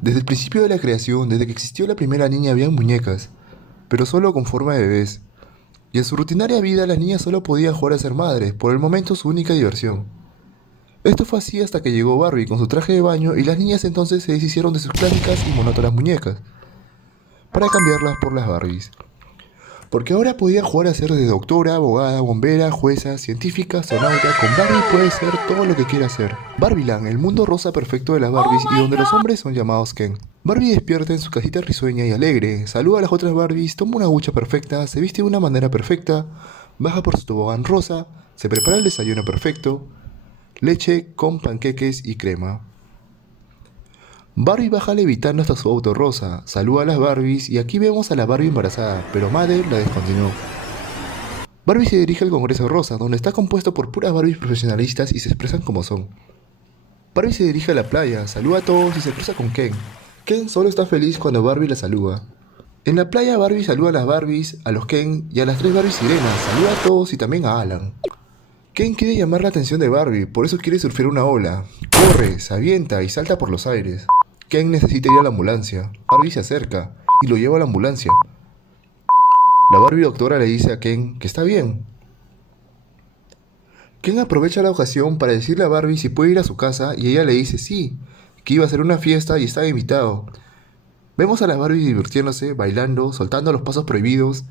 Desde el principio de la creación, desde que existió la primera niña, habían muñecas, pero solo con forma de bebés. Y en su rutinaria vida las niñas solo podían jugar a ser madres, por el momento su única diversión. Esto fue así hasta que llegó Barbie con su traje de baño y las niñas entonces se deshicieron de sus clásicas y monótonas muñecas, para cambiarlas por las Barbies. Porque ahora podían jugar a ser de doctora, abogada, bombera, jueza, científica, astronauta. Con Barbie puede ser todo lo que quiera ser. Barbieland, el mundo rosa perfecto de las Oh Barbies y my donde los god! hombres son llamados Ken. Barbie despierta en su casita risueña y alegre, saluda a las otras Barbies, toma una ducha perfecta, se viste de una manera perfecta, baja por su tobogán rosa, se prepara el desayuno perfecto, leche con panqueques y crema. Barbie baja levitando hasta su auto rosa, saluda a las Barbies y aquí vemos a la Barbie embarazada, pero Mother la descontinuó. Barbie se dirige al Congreso Rosa, donde está compuesto por puras Barbies profesionalistas y se expresan como son. Barbie se dirige a la playa, saluda a todos y se cruza con Ken. Ken solo está feliz cuando Barbie la saluda. En la playa Barbie saluda a las Barbies, a los Ken y a las tres Barbies sirenas, saluda a todos y también a Alan. Ken quiere llamar la atención de Barbie, por eso quiere surfear una ola. Corre, se avienta y salta por los aires. Ken necesita ir a la ambulancia. Barbie se acerca y lo lleva a la ambulancia. La Barbie doctora le dice a Ken que está bien. Ken aprovecha la ocasión para decirle a Barbie si puede ir a su casa y ella le dice sí, que iba a hacer una fiesta y estaba invitado. Vemos a las Barbies divirtiéndose, bailando, soltando los pasos prohibidos.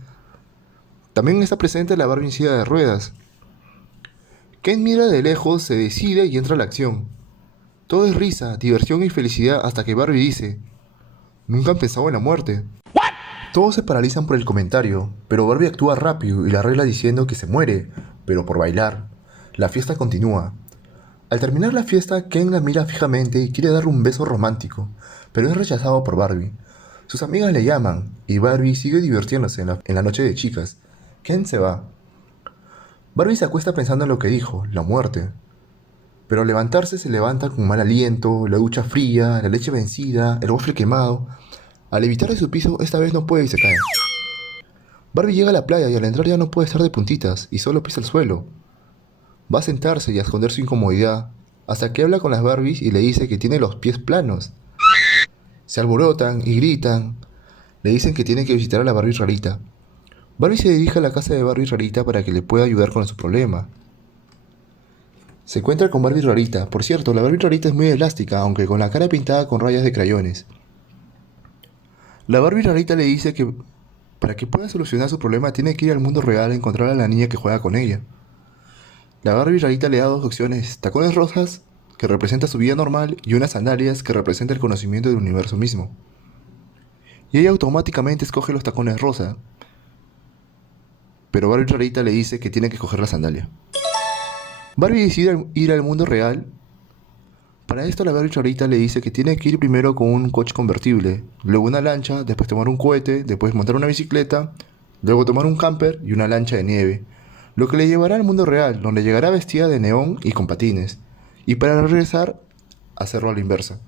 También está presente la Barbie en silla de ruedas. Ken mira de lejos, se decide y entra a la acción. Todo es risa, diversión y felicidad hasta que Barbie dice, ¿nunca han pensado en la muerte? Todos se paralizan por el comentario, pero Barbie actúa rápido y la arregla diciendo que se muere, pero por bailar. La fiesta continúa. Al terminar la fiesta, Ken la mira fijamente y quiere darle un beso romántico, pero es rechazado por Barbie. Sus amigas le llaman y Barbie sigue divirtiéndose en la noche de chicas. Ken se va. Barbie se acuesta pensando en lo que dijo, la muerte. Pero al levantarse se levanta con mal aliento, la ducha fría, la leche vencida, el waffle quemado. Al evitar de su piso, esta vez no puede y se cae. Barbie llega a la playa y al entrar ya no puede estar de puntitas y solo pisa el suelo. Va a sentarse y a esconder su incomodidad, hasta que habla con las Barbies y le dice que tiene los pies planos. Se alborotan y gritan. Le dicen que tiene que visitar a la Barbie rarita. Barbie se dirige a la casa de Barbie rarita para que le pueda ayudar con su problema. Se encuentra con Barbie rarita. Por cierto, la Barbie rarita es muy elástica, aunque con la cara pintada con rayas de crayones. La Barbie rarita le dice que para que pueda solucionar su problema tiene que ir al mundo real a encontrar a la niña que juega con ella. La Barbie rarita le da dos opciones, tacones rosas, que representa su vida normal, y unas sandalias que representa el conocimiento del universo mismo. Y ella automáticamente escoge los tacones rosa, pero Barbie rarita le dice que tiene que escoger la sandalia. Barbie decide ir al mundo real. Para esto la Barbie rarita le dice que tiene que ir primero con un coche convertible, luego una lancha, después tomar un cohete, después montar una bicicleta, luego tomar un camper y una lancha de nieve, lo que le llevará al mundo real, donde llegará vestida de neón y con patines, y para regresar, hacerlo a la inversa.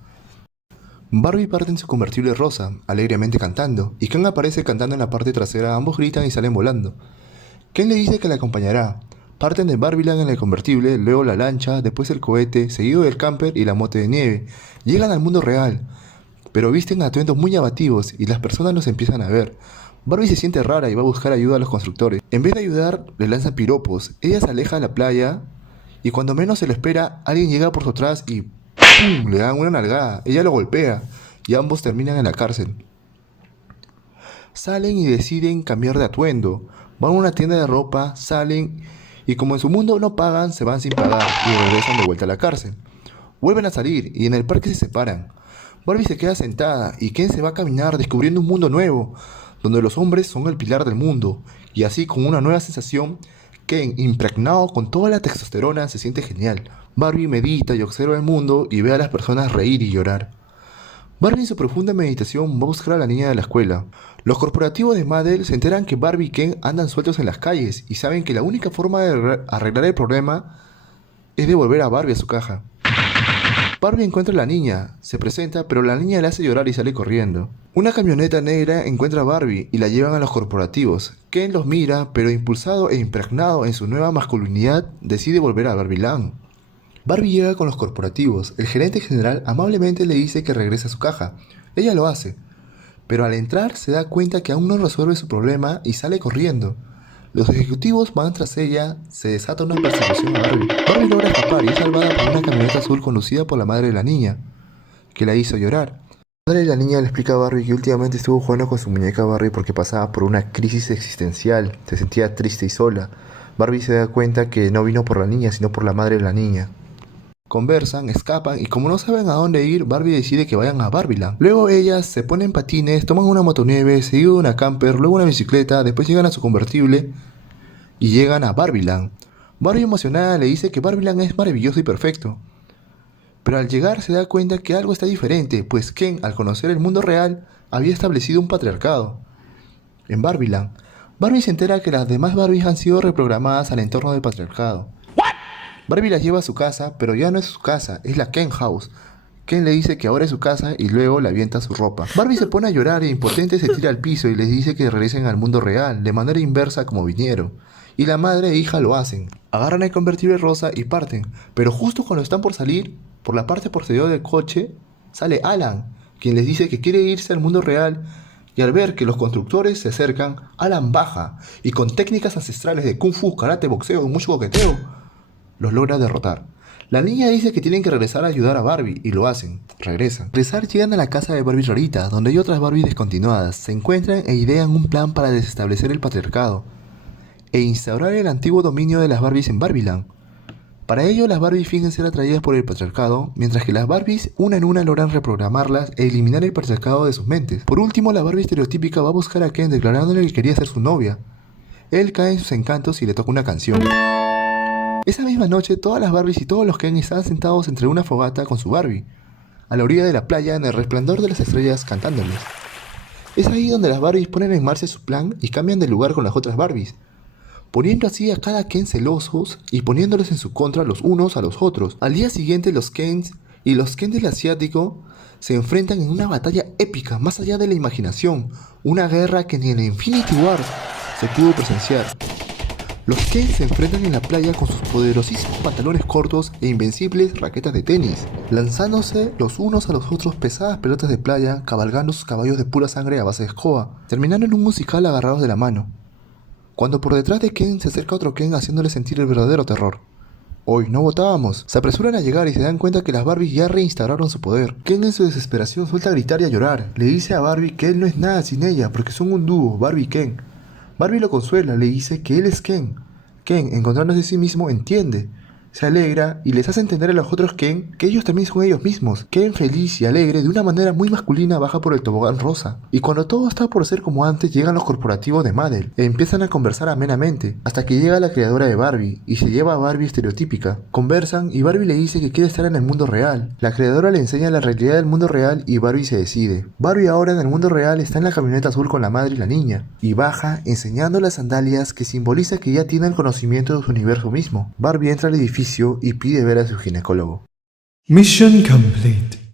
Barbie parte en su convertible rosa, alegremente cantando, y Ken aparece cantando en la parte trasera, ambos gritan y salen volando. Ken le dice que la acompañará. Parten de Barbieland en el convertible, luego la lancha, después el cohete, seguido del camper y la moto de nieve. Llegan al mundo real, pero visten atuendos muy llamativos y las personas los empiezan a ver. Barbie se siente rara y va a buscar ayuda a los constructores. En vez de ayudar, le lanzan piropos. Ella se aleja a la playa y cuando menos se lo espera, alguien llega por su atrás y ¡pum! Le dan una nalgada. Ella lo golpea y ambos terminan en la cárcel. Salen y deciden cambiar de atuendo. Van a una tienda de ropa, salen y como en su mundo no pagan, se van sin pagar y regresan de vuelta a la cárcel. Vuelven a salir y en el parque se separan. Barbie se queda sentada y Ken se va a caminar descubriendo un mundo nuevo, donde los hombres son el pilar del mundo. Y así con una nueva sensación, Ken, impregnado con toda la testosterona, se siente genial. Barbie medita y observa el mundo y ve a las personas reír y llorar. Barbie en su profunda meditación va a buscar a la niña de la escuela. Los corporativos de Mattel se enteran que Barbie y Ken andan sueltos en las calles y saben que la única forma de arreglar el problema es devolver a Barbie a su caja. Barbie encuentra a la niña, se presenta, pero la niña le hace llorar y sale corriendo. Una camioneta negra encuentra a Barbie y la llevan a los corporativos. Ken los mira, pero impulsado e impregnado en su nueva masculinidad, decide volver a Barbieland. Barbie llega con los corporativos. El gerente general amablemente le dice que regrese a su caja. Ella lo hace, pero al entrar se da cuenta que aún no resuelve su problema y sale corriendo. Los ejecutivos van tras ella, se desata una persecución a Barbie. Barbie logra escapar y es salvada por una camioneta azul conducida por la madre de la niña, que la hizo llorar. La madre de la niña le explica a Barbie que últimamente estuvo jugando con su muñeca Barbie porque pasaba por una crisis existencial, se sentía triste y sola. Barbie se da cuenta que no vino por la niña, sino por la madre de la niña. Conversan, escapan y como no saben a dónde ir, Barbie decide que vayan a Barbieland. Luego ellas se ponen patines, toman una motonieve, seguido de una camper, luego una bicicleta, después llegan a su convertible y llegan a Barbieland. Barbie emocionada le dice que Barbieland es maravilloso y perfecto. Pero al llegar se da cuenta que algo está diferente, pues Ken, al conocer el mundo real, había establecido un patriarcado. En Barbieland, Barbie se entera que las demás Barbies han sido reprogramadas al entorno del patriarcado. Barbie las lleva a su casa, pero ya no es su casa, es la Ken House. Ken le dice que ahora es su casa y luego le avienta su ropa. Barbie se pone a llorar e impotente se tira al piso y les dice que regresen al mundo real, de manera inversa como vinieron. Y la madre e hija lo hacen. Agarran el convertible rosa y parten, pero justo cuando están por salir, por la parte posterior del coche, sale Alan, quien les dice que quiere irse al mundo real, y al ver que los constructores se acercan, Alan baja y con técnicas ancestrales de kung fu, karate, boxeo y mucho coqueteo, los logra derrotar. La niña dice que tienen que regresar a ayudar a Barbie y lo hacen. Regresan. Regresar llegan a la casa de Barbie Rarita, donde hay otras Barbies descontinuadas. Se encuentran e idean un plan para desestablecer el patriarcado e instaurar el antiguo dominio de las Barbies en Barbieland. Para ello, las Barbies fingen ser atraídas por el patriarcado, mientras que las Barbies una en una logran reprogramarlas e eliminar el patriarcado de sus mentes. Por último, la Barbie estereotípica va a buscar a Ken declarándole que quería ser su novia. Él cae en sus encantos y le toca una canción. Esa misma noche, todas las Barbies y todos los Ken están sentados entre una fogata con su Barbie, a la orilla de la playa en el resplandor de las estrellas cantándoles. Es ahí donde las Barbies ponen en marcha su plan y cambian de lugar con las otras Barbies, poniendo así a cada Ken celosos y poniéndoles en su contra los unos a los otros. Al día siguiente, los Kens y los Ken del asiático se enfrentan en una batalla épica más allá de la imaginación, una guerra que ni en Infinity War se pudo presenciar. Los Ken se enfrentan en la playa con sus poderosísimos pantalones cortos e invencibles raquetas de tenis, lanzándose los unos a los otros pesadas pelotas de playa, cabalgando sus caballos de pura sangre a base de escoba, terminando en un musical agarrados de la mano. Cuando por detrás de Ken se acerca otro Ken haciéndole sentir el verdadero terror. Hoy no votábamos. Se apresuran a llegar y se dan cuenta que las Barbies ya reinstauraron su poder. Ken en su desesperación suelta a gritar y a llorar. Le dice a Barbie que él no es nada sin ella porque son un dúo, Barbie y Ken. Barbie lo consuela, le dice que él es Ken. Ken, encontrándose a sí mismo, entiende, se alegra y les hace entender a los otros Ken que ellos también son ellos mismos. Ken, feliz y alegre, de una manera muy masculina, baja por el tobogán rosa. Y cuando todo está por ser como antes, llegan los corporativos de Mattel e empiezan a conversar amenamente, hasta que llega la creadora de Barbie y se lleva a Barbie estereotípica. Conversan y Barbie le dice que quiere estar en el mundo real. La creadora le enseña la realidad del mundo real y Barbie se decide. Barbie ahora en el mundo real está en la camioneta azul con la madre y la niña, y baja enseñando las sandalias que simboliza que ya tiene el conocimiento de su universo mismo. Barbie entra al edificio y pide ver a su ginecólogo. Mission complete.